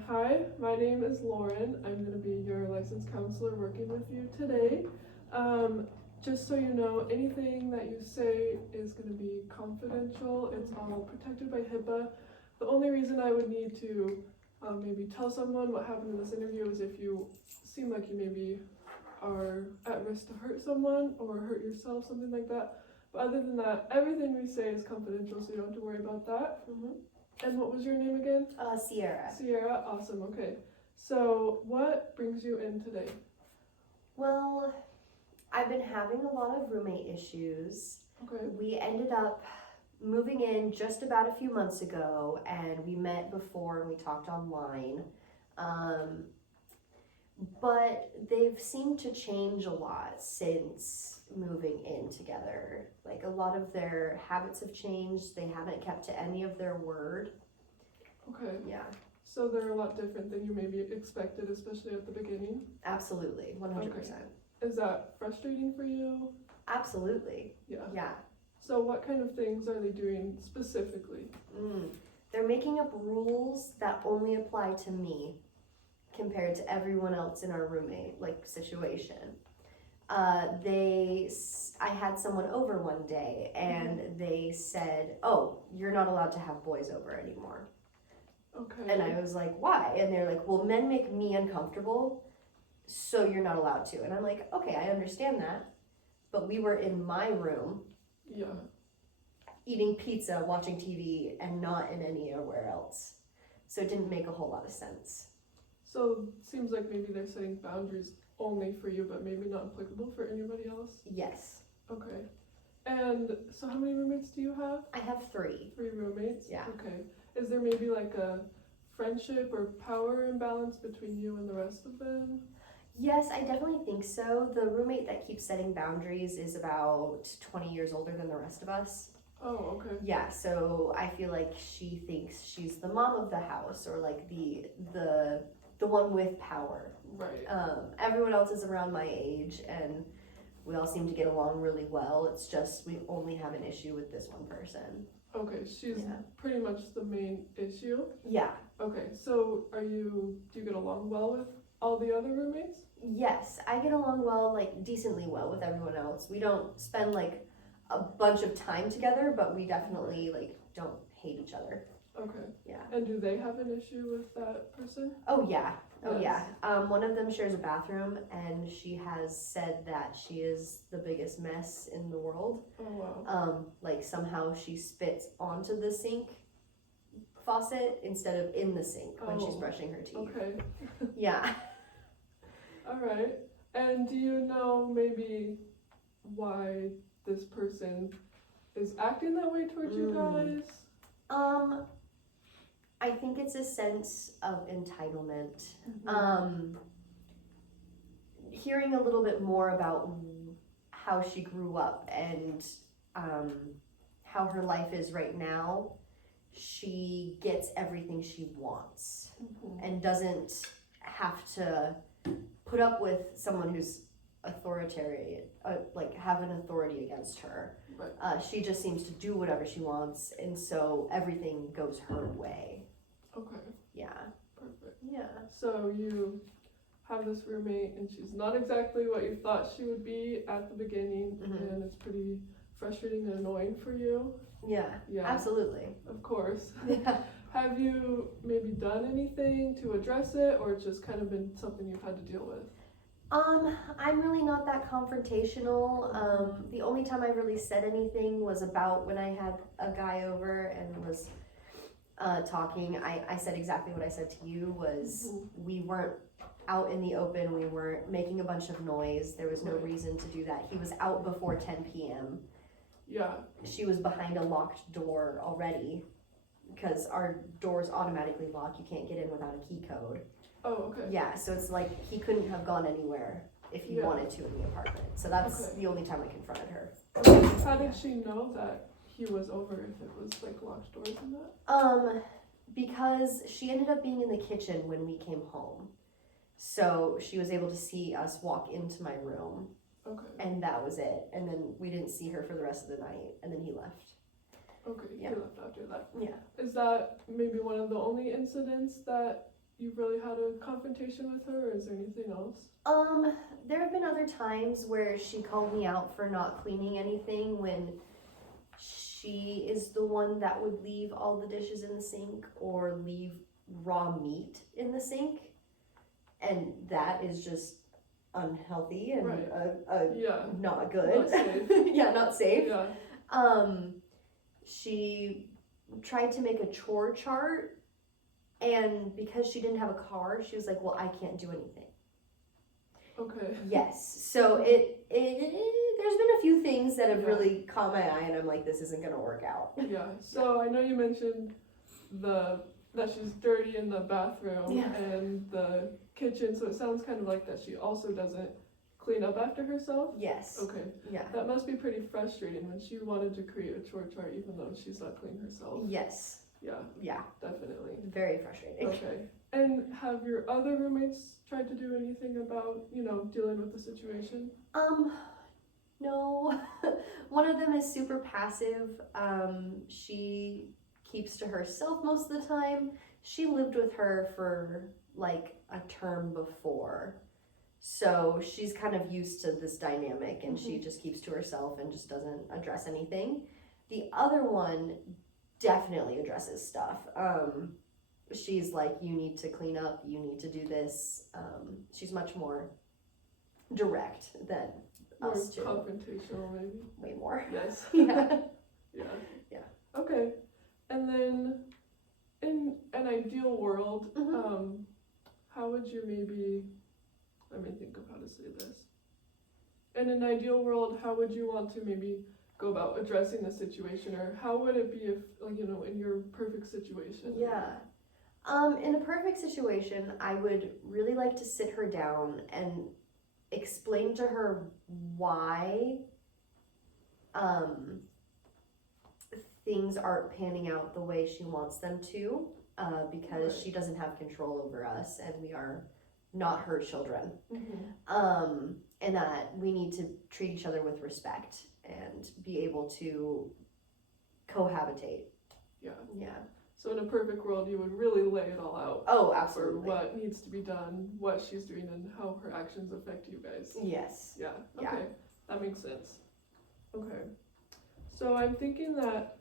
Hi, my name is Lauren. I'm going to be your licensed counselor working with you today. Just so you know, anything that you say is going to be confidential. It's all protected by HIPAA. The only reason I would need to maybe tell someone what happened in this interview is if you seem like you maybe are at risk to hurt someone or hurt yourself, something like that. But other than that, everything we say is confidential, so you don't have to worry about that. And what was your name again? Sierra. Sierra, awesome, okay. So what brings you in today? Well, I've been having a lot of roommate issues. Okay. We ended up moving in just about a few months ago, and we met before and we talked online. But they've seemed to change a lot since moving in together. Like, a lot of their habits have changed. They haven't kept to any of their word. Okay. Yeah, So they're a lot different than you maybe expected, especially at the beginning. absolutely, 100%. Is that frustrating for you? Absolutely, Yeah. yeah. So what kind of things are they doing specifically? They're making up rules that only apply to me compared to everyone else in our roommate situation. I had someone over one day and they said, "Oh, you're not allowed to have boys over anymore." Okay. And I was like, "Why?" And they're like, "Well, men make me uncomfortable, so you're not allowed to." And I'm like, "Okay, I understand that, but we were in my room Yeah. eating pizza, watching TV, and not in anywhere else. So it didn't make a whole lot of sense." So seems like maybe they're setting boundaries only for you, but maybe not applicable for anybody else? Yes. Okay. And so how many roommates do you have? I have 3. 3 roommates? Yeah. Okay. Is there maybe like a friendship or power imbalance between you and the rest of them? Yes, I definitely think so. The roommate that keeps setting boundaries is about 20 years older than the rest of us. Oh, okay. Yeah, so I feel like she thinks she's the mom of the house, or like the one with power. Right. Everyone else is around my age, and we all seem to get along really well. It's just we only have an issue with this one person. Okay, she's pretty much the main issue? Yeah. Okay, so do you get along well with all the other roommates? Yes, I get along well, like decently well with everyone else. We don't spend like a bunch of time together, but we definitely like don't hate each other. Okay. Yeah. And do they have an issue with that person? Oh yeah. Oh Yes. yeah. One of them shares a bathroom, and she has said that she is the biggest mess in the world. Oh wow. Like somehow she spits onto the sink faucet instead of in the sink when she's brushing her teeth. Okay. Yeah. All right. And do you know maybe why this person is acting that way towards you guys? I think it's a sense of entitlement. Hearing a little bit more about how she grew up and how her life is right now, she gets everything she wants and doesn't have to put up with someone who's authoritarian, like have an authority against her. Right. She just seems to do whatever she wants, and so everything goes her way. Okay. Yeah. Perfect. Yeah. So you have this roommate and she's not exactly what you thought she would be at the beginning, and it's pretty frustrating and annoying for you. Yeah. Absolutely. Of course. Yeah. Have you maybe done anything to address it, or it's just kind of been something you've had to deal with? I'm really not that confrontational. The only time I really said anything was about when I had a guy over and was talking. I said exactly what I said to you, was we weren't out in the open, we weren't making a bunch of noise, there was no reason to do that. He was out before 10 p.m. Yeah. She was behind a locked door already, because our doors automatically lock, you can't get in without a key code. Oh, okay. Yeah, so it's like he couldn't have gone anywhere if he wanted to in the apartment. So that's the only time I confronted her. Okay. How did she know that he was over if it was like locked doors and that? Because she ended up being in the kitchen when we came home. So she was able to see us walk into my room. Okay. And that was it. And then we didn't see her for the rest of the night, and then he left. Okay, he left after that. Yeah. Is that maybe one of the only incidents that you've really had a confrontation with her, or is there anything else? There have been other times where she called me out for not cleaning anything when she is the one that would leave all the dishes in the sink or leave raw meat in the sink. And that is just unhealthy and Right. Yeah. not good. Not safe. Yeah, not safe. Yeah. She tried to make a chore chart, and because she didn't have a car, she was like, well, I can't do anything. Okay. Yes. So it there's been a few things that have Yeah. really caught my eye, and I'm like, this isn't gonna work out. Yeah. So I know you mentioned that she's dirty in the bathroom Yeah. and the kitchen, so it sounds kind of like that she also doesn't clean up after herself. Yes. Okay. Yeah. That must be pretty frustrating when she wanted to create a chore chart even though she's not clean herself. Yes. Yeah, Yeah. definitely. Very frustrating. Okay. And have your other roommates tried to do anything about, dealing with the situation? No. One of them is super passive. She keeps to herself most of the time. She lived with her for like a term before. So she's kind of used to this dynamic, and she just keeps to herself and just doesn't address anything. The other one definitely addresses stuff. She's like, you need to clean up, you need to do this. She's much more direct than More us two. confrontational, maybe? Way more. Yes. Yeah. Yeah. Yeah. Okay. And then, in an ideal world, Mhm. how would you maybe, let me think of how to say this. In an ideal world, how would you want to maybe go about addressing the situation, or how would it be if, in your perfect situation? Yeah. In a perfect situation, I would really like to sit her down and explain to her why things aren't panning out the way she wants them to, because Right. she doesn't have control over us and we are not her children. Mhm. And that we need to treat each other with respect and be able to cohabitate. Yeah. Yeah. So in a perfect world, you would really lay it all out Oh, for absolutely. what needs to be done, what she's doing, and how her actions affect you guys. Yes. Yeah, Yeah. okay, that makes sense. Okay, so I'm thinking that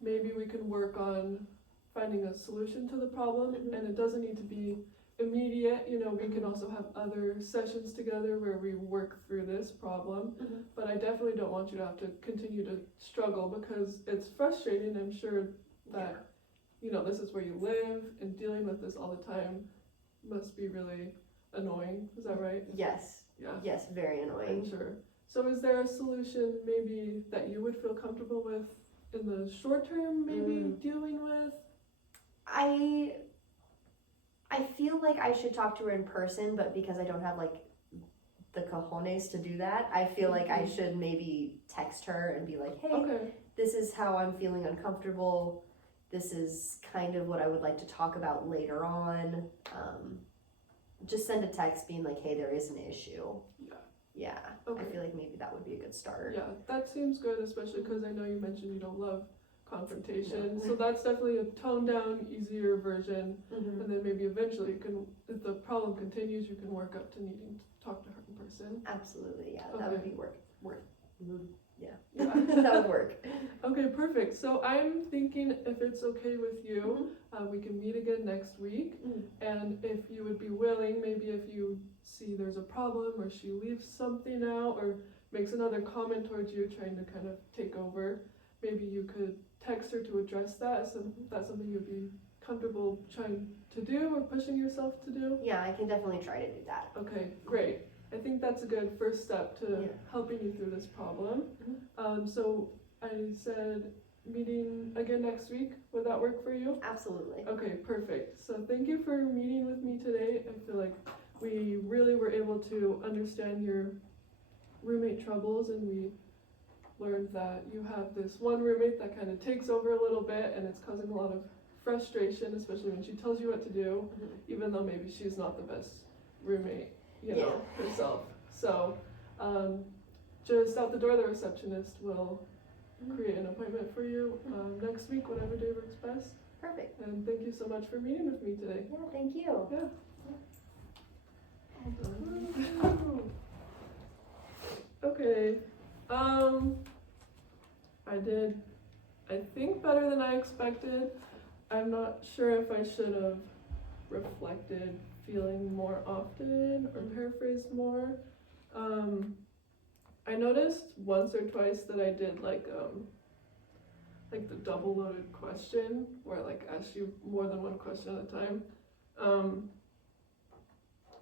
maybe we can work on finding a solution to the problem, Mhm. and it doesn't need to be immediate, we can also have other sessions together where we work through this problem. Mhm. But I definitely don't want you to have to continue to struggle, because it's frustrating, I'm sure that, this is where you live, and dealing with this all the time must be really annoying, is that right? Yes. Yeah. Yes, very I'm annoying. sure. So is there a solution maybe that you would feel comfortable with in the short term, maybe dealing with? I feel like I should talk to her in person, but because I don't have like the cojones to do that, I feel like I should maybe text her and be like, hey, Okay, this is how I'm feeling uncomfortable. This is kind of what I would like to talk about later on. Just send a text being like, hey, there is an issue. Yeah. Yeah. okay. I feel like maybe that would be a good start. Yeah, that seems good, especially because I know you mentioned you don't love confrontation. So that's definitely a toned down, easier version. Mm-hmm. And then maybe eventually if the problem continues, you can work up to needing to talk to her in person. Absolutely, yeah. Okay. That would be work. Yeah. Yeah. That would work. Okay, perfect. So I'm thinking, if it's okay with you, we can meet again next week. And if you would be willing, maybe if you see there's a problem or she leaves something out or makes another comment towards you trying to kind of take over, maybe you could text her to address that. So that's something you'd be comfortable trying to do or pushing yourself to do? Yeah, I can definitely try to do that. Okay, great. I think that's a good first step to Yeah. helping you through this problem. So I said meeting again next week. Would that work for you? Absolutely. Okay, perfect. So thank you for meeting with me today. I feel like we really were able to understand your roommate troubles, and we learned that you have this one roommate that kind of takes over a little bit, and it's causing a lot of frustration, especially when she tells you what to do, even though maybe she's not the best roommate, herself. So just out the door, the receptionist will create an appointment for you next week, whatever day works best. Perfect. And thank you so much for meeting with me today. Yeah, thank you. Okay, I did, I think, better than I expected. I'm not sure if I should have reflected feeling more often or paraphrased more. I noticed once or twice that I did like the double loaded question where I like asked you more than one question at a time.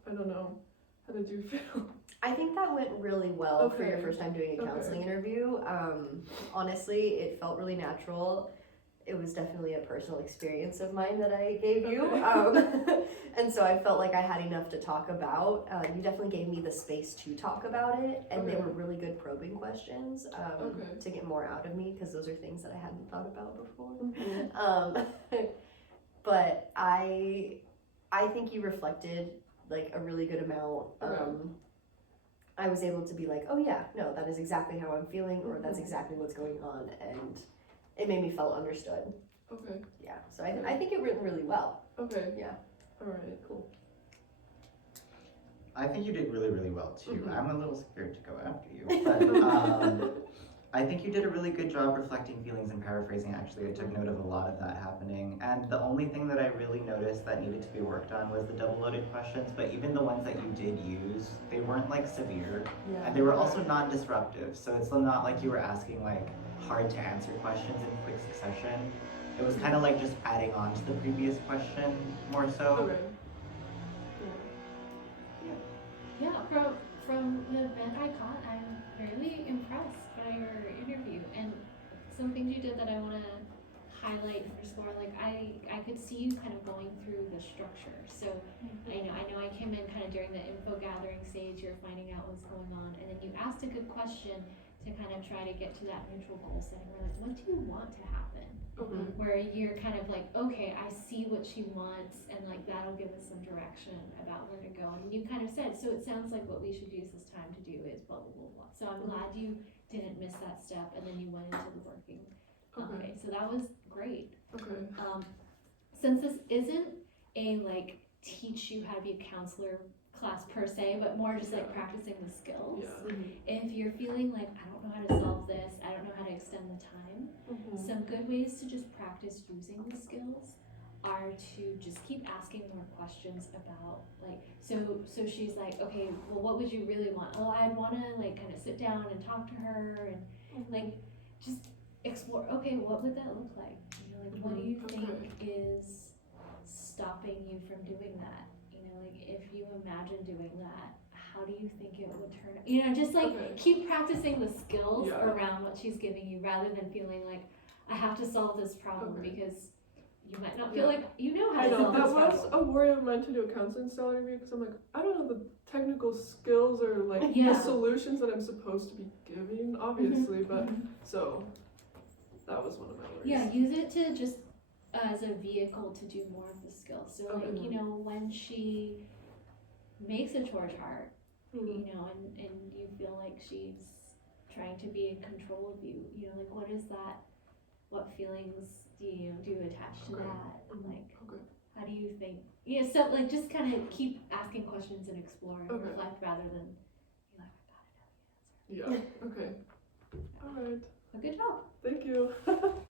I don't know. How did you feel? I think that went really well for your Okay. first time doing a Okay. counseling interview. Honestly, it felt really natural. It was definitely a personal experience of mine that I gave you. Okay. And so I felt like I had enough to talk about. You definitely gave me the space to talk about it, and they Okay. were really good probing questions Okay. to get more out of me, because those are things that I hadn't thought about before. Mhm. But I think you reflected like a really good amount. Okay. I was able to be like, oh yeah, no, that is exactly how I'm feeling, or that's Mhm. exactly what's going on, and it made me feel understood. Okay. Yeah, so I think it went really well. Okay. Yeah. Alright, cool. I think you did really, really well too. Mhm. I'm a little scared to go after you, but I think you did a really good job reflecting feelings and paraphrasing. Actually, I took note of a lot of that happening, and the only thing that I really noticed that needed to be worked on was the double-loaded questions. But even the ones that you did use, they weren't like severe, Yeah. and they were also non-disruptive. So it's not like you were asking like hard to answer questions in quick succession. It was kind of like just adding on to the previous question more so. Okay. Yeah, from the event I caught, I'm really impressed by your interview and some things you did that I want to highlight first, Laura. Like I could see you kind of going through the structure. So I know I came in kind of during the info gathering stage. You're finding out what's going on, and then you asked a good question to kind of try to get to that neutral goal setting. We're like, what do you want to happen? Okay. Where you're kind of like, okay, I see what she wants, and like that'll give us some direction about where to go. And you kind of said, so it sounds like what we should use this time to do is blah blah blah blah. So I'm glad you didn't miss that step, and then you went into the working. Okay. So that was great. Okay. Since this isn't a like teach you how to be a counselor class per se, but more just like practicing the skills. Yeah. If you're feeling like I don't know how to solve this, I don't know how to extend the time. Mhm. Some good ways to just practice using the skills are to just keep asking more questions about like so she's like, okay, well what would you really want? Oh, I'd wanna like kinda sit down and talk to her and like just explore, okay, what would that look like? You know, like what do you think is stopping you from doing that? You know, like if you imagine doing that, how do you think it would turn? You know, just like Okay. keep practicing the skills Yeah. around what she's giving you rather than feeling like I have to solve this problem Okay. because you might not feel Yeah. like you know how I to know, solve that this was problem. a worry of mine to do a counseling style interview because I'm like, I don't know the technical skills or like Yeah. the solutions that I'm supposed to be giving, obviously, but so that was one of my worries. Yeah, use it to just as a vehicle to do more of the skills. So like, Okay. you know, when she makes a chore chart, Mhm. you know, and you feel like she's trying to be in control of you, you know, like what is that, what feelings do you attach to Okay. that, and like Okay. how do you think, you know, so like just kind of keep asking questions and explore and Okay. reflect rather than be like I gotta know the answer. Yeah. Okay. All right. But good job. Thank you.